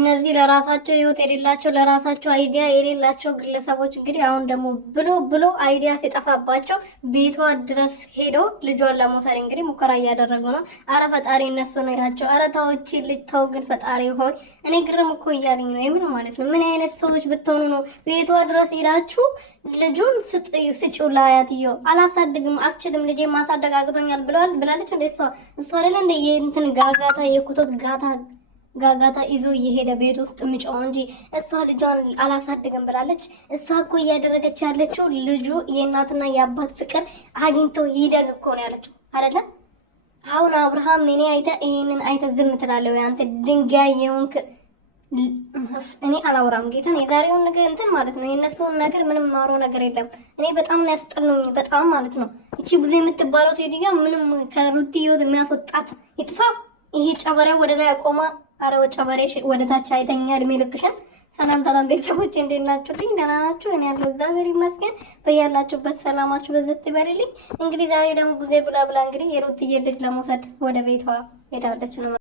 እነዚህ ለራሳቸው ህይወት የሌላቸው ለራሳቸው አይዲያ የሌላቸው ግለሰቦች እንግዲህ አሁን ደግሞ ብሎ አይዲያ ሲጠፋባቸው ቤቷ ድረስ ሄደው ልጇን ለመውሰድ እንግዲህ ሙከራ እያደረጉ ነው። አረ ፈጣሪ እነሱ ነው ያቸው። አረ ታዎቺ ልጅ ተው ግን ፈጣሪ ሆይ እኔ ግርም እኮ እያለኝ ነው የምን ማለት ነው። ምን አይነት ሰዎች ብትሆኑ ነው ቤቷ ድረስ ሄዳችሁ ልጁን ስጪው ላያትየው? አላሳድግም አልችልም ልጄ ማሳደግ አቅቶኛል ብላለች። እንደ እሷ አይደለ እንደ የእንትን ጋጋታ የኩቶት ጋጋታ ይዞ እየሄደ ቤት ውስጥ ምጫው እንጂ እሷ ልጇን አላሳድግም ብላለች። እሷ እኮ እያደረገች ያለችው ልጁ የእናትና የአባት ፍቅር አግኝቶ ይደግ እኮ ነው ያለችው አይደለ? አሁን አብርሃም እኔ ይሄንን አይተ ዝም ትላለህ ወይ አንተ ድንጋይ የሆንክ? እኔ አላወራም ጌታን የዛሬውን ነገር እንትን ማለት ነው። የነሱን ነገር ምንም ማሮ ነገር የለም። እኔ በጣም ነው ያስጠሉኝ፣ በጣም ማለት ነው። እቺ ብዙ የምትባለው ሴትዮ ምንም ከሩቲ ህይወት የሚያስወጣት ይጥፋ። ይሄ ጨበሪያ ወደ ላይ አቆማ። አረ ጨበሬ ወደ ታች አይተኛ እድሜ ልክሽን። ሰላም ቤተሰቦች እንዴት ናችሁልኝ? ደህና ናችሁ? እኔ ያለው እግዚአብሔር ይመስገን። በያላችሁበት ሰላማችሁ በዘት ይበልልኝ። እንግዲህ ዛሬ ደግሞ ጊዜ ብላ እንግዲህ የሩትዬ ልጅ ለመውሰድ ወደ ቤቷ ሄዳለች ነው